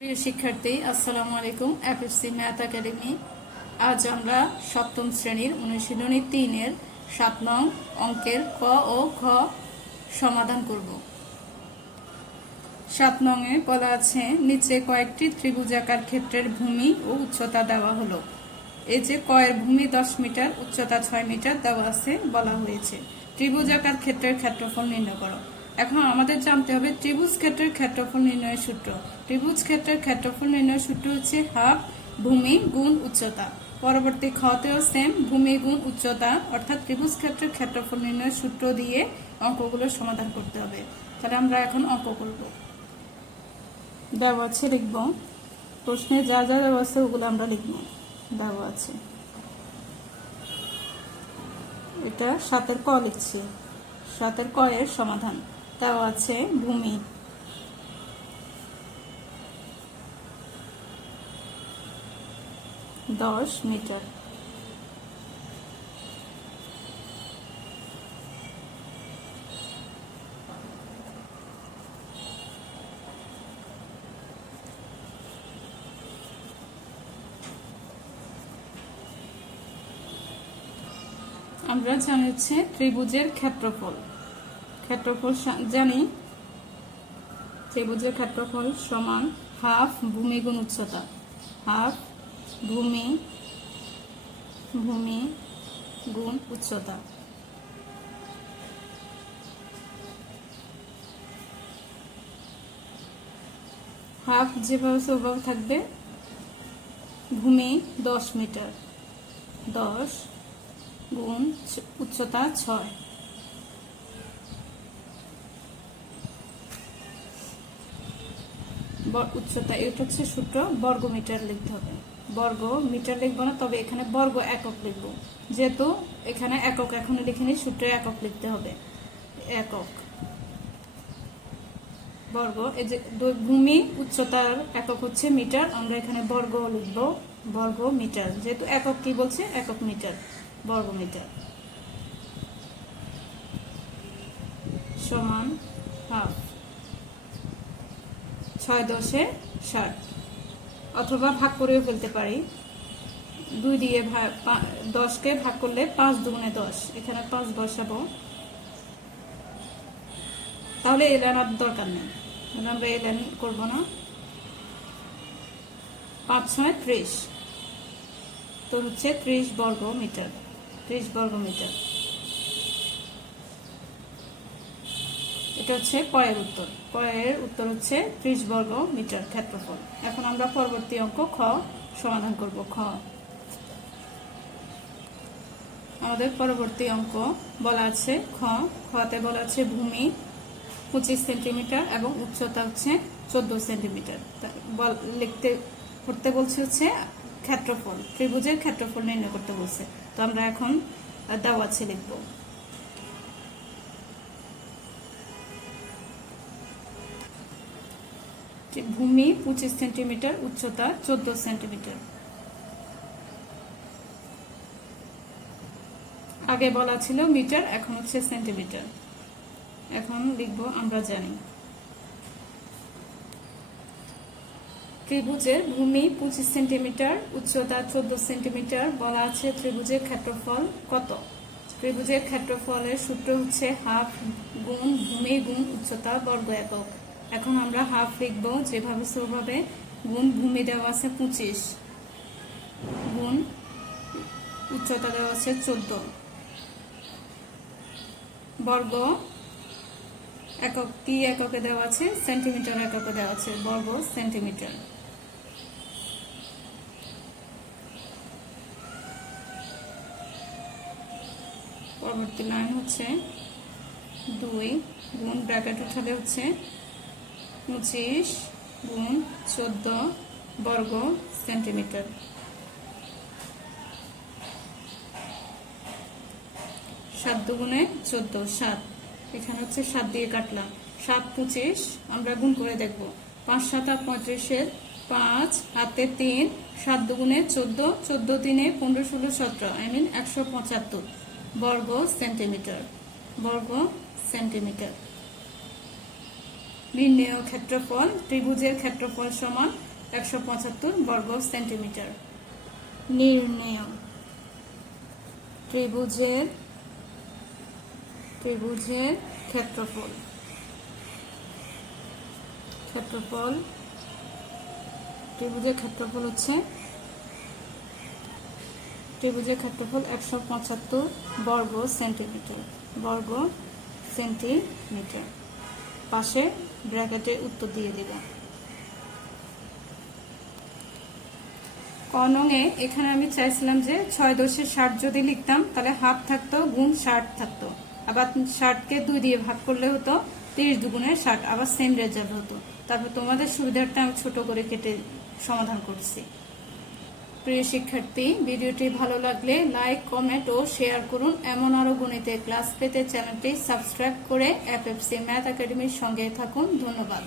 প্রিয় শিক্ষার্থী, আসসালামু আলাইকুম। FSC math academy. আজ আমরা সপ্তম শ্রেণীর অনুশীলনী 3-এর 7 নং অঙ্কের ক ও খ সমাধান করব। 7 নং-এ বলা আছে, নিচে কয়েকটি ত্রিভুজাকার ক্ষেত্রের ভূমি ও উচ্চতা দেওয়া হলো। এই যে কয়ের ভূমি 10 মিটার, উচ্চতা 6 মিটার দেওয়া আছে, বলা হয়েছে ত্রিভুজাকার ক্ষেত্রের ক্ষেত্রফল নির্ণয় করো। এখন আমাদের জানতে হবে ত্রিভুজ ক্ষেত্রের ক্ষেত্রফল নির্ণয়ের সূত্র। ত্রিভুজ ক্ষেত্রের ক্ষেত্রফল নির্ণয়ের সূত্র হচ্ছে হাফ ভূমি গুণ উচ্চতা। পরবর্তী খতেও সেম, ভূমি গুণ উচ্চতা অর্থাৎ ত্রিভুজ ক্ষেত্রের ক্ষেত্রফল নির্ণয়ের সূত্র দিয়ে অঙ্কগুলো সমাধান করতে হবে। তাহলে আমরা এখন অঙ্ক করব। দেওয়া আছে লিখব, প্রশ্নে যা যা দেওয়া আছে ওগুলো আমরা লিখব। দেওয়া আছে, এটা 7-এর ক লিখছি। 7-এর ক এর সমাধান দেওয়া আছে ভূমি 10 মিটার। আমরা জানি হচ্ছে ত্রিভুজের ক্ষেত্রফল। ক্ষেত্রফল জানি, ত্রিভুজের ক্ষেত্রফল সমান হাফ ভূমি গুণ উচ্চতা। হাফ ভূমি গুণ উচ্চতা। হাফ যেভাবে সেভাবে থাকবে। ভূমি 10 মিটার, 10 গুণ উচ্চতা 6। উচ্চতা এটা হচ্ছে সূত্র, বর্গ মিটার লিখতে হবে। বর্গ মিটার লিখবো না, তবে এখানে বর্গ একক লিখব, যেহেতু এখানে একক এখনো লিখিনি, সূত্রে একক লিখতে হবে। একক বর্গ, এই যে ভূমি উচ্চতার একক হচ্ছে মিটার, আমরা এখানে বর্গ লিখবো, বর্গ মিটার। যেহেতু একক কি বলছে, একক মিটার, বর্গ মিটার সমান হাফ। 6 10 60, অথবা ভাগ করেও ফেলতে পারি। 2 দিয়ে 10কে ভাগ করলে 5 দুগুণে 10, এখানে 5 বসাবো। তাহলে এই লাইন আর দরকার নেই, আমরা এই লাইন করবো না। 5 6 30, তো হচ্ছে 30 বর্গ মিটার। 30 বর্গ মিটার, এটা হচ্ছে কয়ের উত্তর। কয়ের উত্তর হচ্ছে 30 বর্গ মিটার ক্ষেত্রফল। এখন আমরা পরবর্তী অঙ্ক খ সমাধান করব। খ আমাদের পরবর্তী অঙ্ক বলা আছে খতে বলা আছে ভূমি 25 সেন্টিমিটার এবং উচ্চতা হচ্ছে 14 সেন্টিমিটার। করতে বলছে হচ্ছে ক্ষেত্রফল, ত্রিভুজের ক্ষেত্রফল নির্ণয় করতে বলছে। তো আমরা এখন দেওয়া আছে লিখব। ভূমি 25 সেন্টিমিটার, উচ্চতা 14 সেন্টিমিটার। আগে বলা ছিল মিটার, এখন হচ্ছে সেন্টিমিটার। এখন লিখব, আমরা জানি ত্রিভুজের ভূমি 25 সেন্টিমিটার, উচ্চতা 14 সেন্টিমিটার। বলা আছে ত্রিভুজের ক্ষেত্রফল কত। ত্রিভুজের ক্ষেত্রফলের সূত্র হচ্ছে হাফ গুণ ভূমি গুণ উচ্চতা বর্গ একক। এখন আমরা হাফ লিখব যেভাবে সেভাবে, গুণ ভূমি দেওয়া আছে 25, গুণ উচ্চতা দেওয়া আছে 14, বর্গ একক কি এককে দেওয়া আছে, সেন্টিমিটার এককে দেওয়া আছে, বর্গ সেন্টিমিটার। পরবর্তী লাইন হচ্ছে 2 গুণ ব্র্যাকেট উঠালে হচ্ছে 25 গুণ 14 বর্গ সেন্টিমিটার। 7 দুগুণে 14, 7, এখানে হচ্ছে 7 দিয়ে কাটলাম। 7 25, আমরা গুণ করে দেখব। 5 7 35, 5 হাতে 3, 7 দুগুণে 14, 14 3 15 16 17, 175 বর্গ সেন্টিমিটার। বর্গ সেন্টিমিটার। নির্ণেয় ক্ষেত্রফল ত্রিভুজের ক্ষেত্রফল সমান 175 বর্গ সেন্টিমিটার। নির্ণয় ত্রিভুজের ক্ষেত্রফল। ত্রিভুজের ক্ষেত্রফল হচ্ছে 175 বর্গ সেন্টিমিটার। পাশে ব্র্যাকেটে উত্তর দিয়ে দিব। ক নংয়ে এখানে আমি চাইছিলাম যে 6 দশে 60 যদি লিখতাম তাহলে হাফ থাকতো গুণ 60 থাকতো, আবার 60কে 2 দিয়ে ভাগ করলে হতো 30 দুগুণে 60, আবার সেম রেজাল্ট হতো। তারপর তোমাদের সুবিধার্থে আমি ছোট করে কেটে সমাধান করছি। প্রিয় শিক্ষার্থী, ভিডিওটি ভালো লাগলে লাইক, কমেন্ট ও শেয়ার করুন। এমন আরো গণিতের ক্লাস পেতে চ্যানেলটি সাবস্ক্রাইব করে এফএফসি ম্যাথ একাডেমির সঙ্গে থাকুন। ধন্যবাদ।